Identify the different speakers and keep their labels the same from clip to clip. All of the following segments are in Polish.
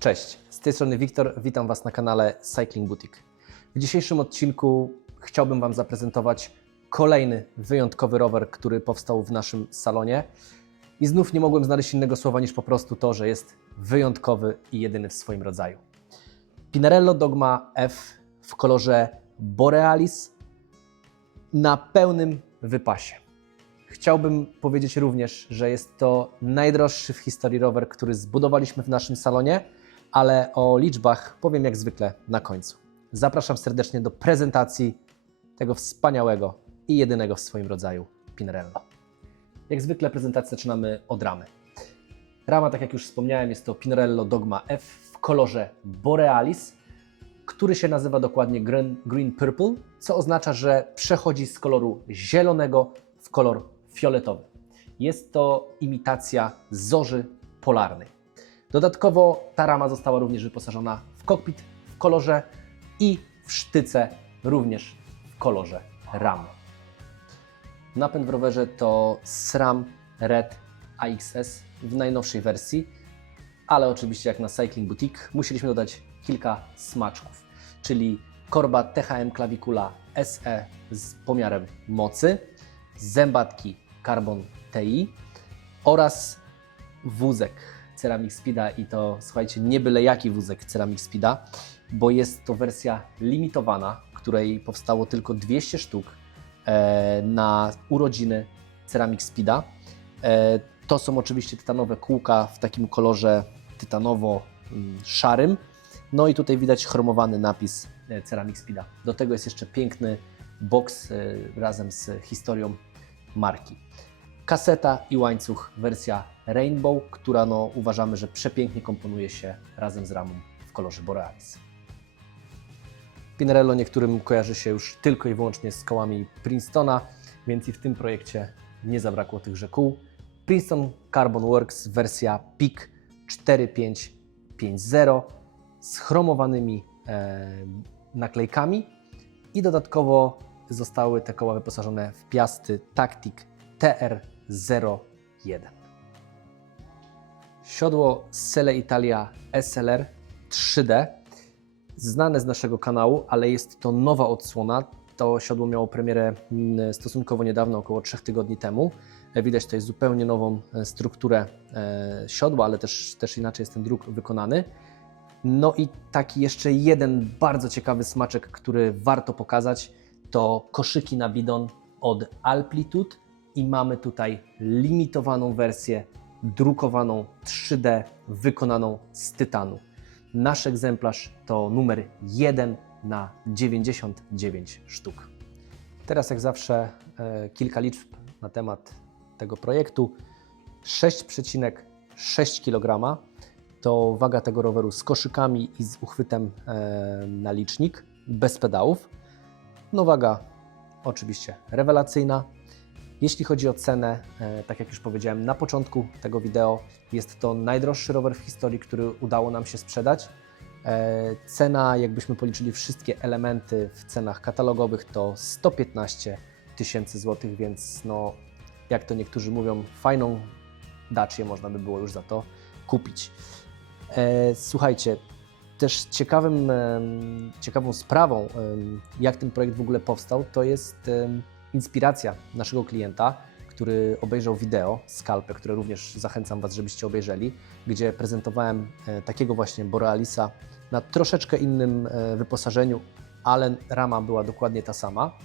Speaker 1: Cześć, z tej strony Wiktor, witam Was na kanale Cycling Boutique. W dzisiejszym odcinku chciałbym Wam zaprezentować kolejny wyjątkowy rower, który powstał w naszym salonie. I znów nie mogłem znaleźć innego słowa niż po prostu to, że jest wyjątkowy i jedyny w swoim rodzaju. Pinarello Dogma F w kolorze Borealis na pełnym wypasie. Chciałbym powiedzieć również, że jest to najdroższy w historii rower, który zbudowaliśmy w naszym salonie, ale o liczbach powiem jak zwykle na końcu. Zapraszam serdecznie do prezentacji tego wspaniałego i jedynego w swoim rodzaju Pinarello. Jak zwykle prezentację zaczynamy od ramy. Rama, tak jak już wspomniałem, jest to Pinarello Dogma F w kolorze Borealis, który się nazywa dokładnie Green, green Purple, co oznacza, że przechodzi z koloru zielonego w kolor fioletowy. Jest to imitacja zorzy polarnej. Dodatkowo ta rama została również wyposażona w kokpit w kolorze i w sztyce również w kolorze ramy. Napęd w rowerze to SRAM Red AXS w najnowszej wersji, ale oczywiście jak na Cycling Boutique musieliśmy dodać kilka smaczków, czyli korba THM klawikula SE z pomiarem mocy, zębatki Carbon TI oraz wózek Ceramic Speeda i to słuchajcie, nie byle jaki wózek Ceramic Speeda, bo jest to wersja limitowana, której powstało tylko 200 sztuk e, na urodziny Ceramic Speeda. E, to są oczywiście tytanowe kółka w takim kolorze tytanowo-szarym. No i tutaj widać chromowany napis e, Ceramic Speeda. Do tego jest jeszcze piękny box e, razem z historią marki. Kaseta i łańcuch wersja Rainbow, która no, uważamy, że przepięknie komponuje się razem z ramą w kolorze Borealis. Pinarello niektórym kojarzy się już tylko i wyłącznie z kołami Princetona, więc i w tym projekcie nie zabrakło tychże kół. Princeton Carbon Works wersja PIK 4550 z chromowanymi e, naklejkami i dodatkowo zostały te koła wyposażone w piasty Tactic TR01. Siodło Sele Italia SLR 3D, znane z naszego kanału, ale jest to nowa odsłona. To siodło miało premierę mm, stosunkowo niedawno, około 3 tygodni temu. E, Widać tutaj zupełnie nową e, strukturę e, siodła, ale też, też inaczej jest ten druk wykonany. No i taki jeszcze jeden bardzo ciekawy smaczek, który warto pokazać, to koszyki na bidon od Amplitude i mamy tutaj limitowaną wersję drukowaną 3D, wykonaną z tytanu. Nasz egzemplarz to numer 1 na 99 sztuk. Teraz jak zawsze e, kilka liczb na temat tego projektu. 6,6 kg to waga tego roweru z koszykami i z uchwytem e, na licznik, bez pedałów. No waga oczywiście rewelacyjna. Jeśli chodzi o cenę, e, tak jak już powiedziałem na początku tego wideo, jest to najdroższy rower w historii, który udało nam się sprzedać. E, Cena, jakbyśmy policzyli wszystkie elementy w cenach katalogowych, to 115 tysięcy złotych, więc no, jak to niektórzy mówią, fajną Dacię można by było już za to kupić. E, Słuchajcie, też ciekawym, ciekawą sprawą, jak ten projekt w ogóle powstał, to jest inspiracja naszego klienta, który obejrzał wideo Skalpę, które również zachęcam Was, żebyście obejrzeli, gdzie prezentowałem e, takiego właśnie Borealisa na troszeczkę innym e, wyposażeniu, ale rama była dokładnie ta sama.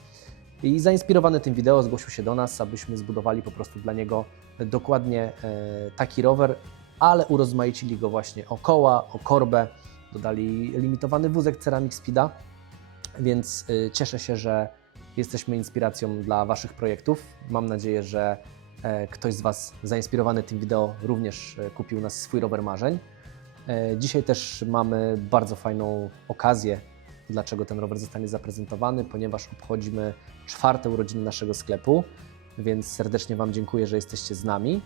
Speaker 1: I zainspirowany tym wideo zgłosił się do nas, abyśmy zbudowali po prostu dla niego dokładnie e, taki rower, ale urozmaicili go właśnie o koła, o korbę, dodali limitowany wózek Ceramic Speeda, więc cieszę się, że jesteśmy inspiracją dla Waszych projektów. Mam nadzieję, że e, ktoś z Was zainspirowany tym wideo również e, kupił nas swój rower marzeń. E, Dzisiaj też mamy bardzo fajną okazję, dlaczego ten rower zostanie zaprezentowany, ponieważ obchodzimy czwarte urodziny naszego sklepu, więc serdecznie Wam dziękuję, że jesteście z nami.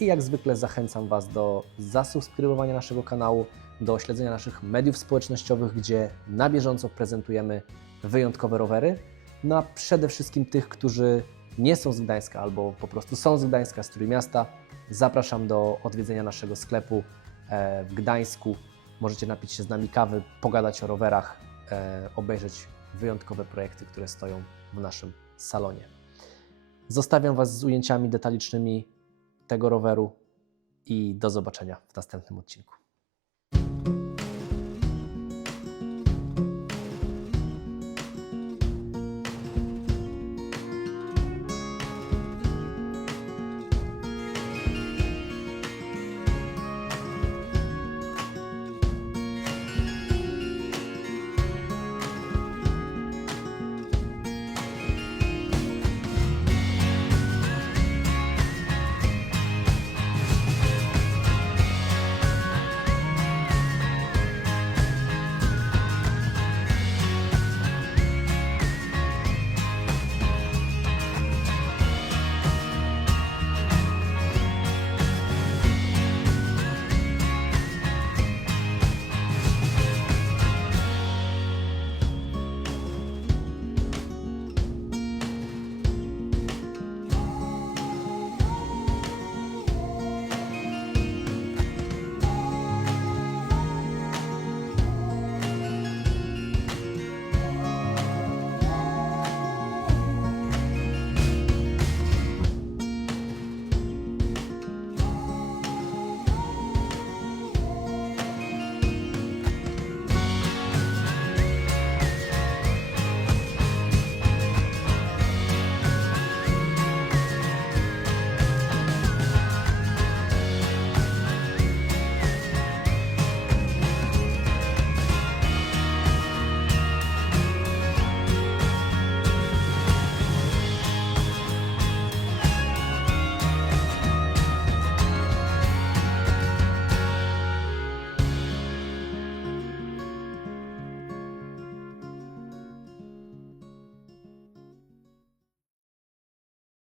Speaker 1: I jak zwykle zachęcam Was do zasubskrybowania naszego kanału, do śledzenia naszych mediów społecznościowych, gdzie na bieżąco prezentujemy wyjątkowe rowery. No a przede wszystkim tych, którzy nie są z Gdańska albo po prostu są z Gdańska, z Trójmiasta, zapraszam do odwiedzenia naszego sklepu e, w Gdańsku Możecie napić się z nami kawy, pogadać o rowerach, e, obejrzeć wyjątkowe projekty, które stoją w naszym salonie. Zostawiam Was z ujęciami detalicznymi tego roweru i do zobaczenia w następnym odcinku.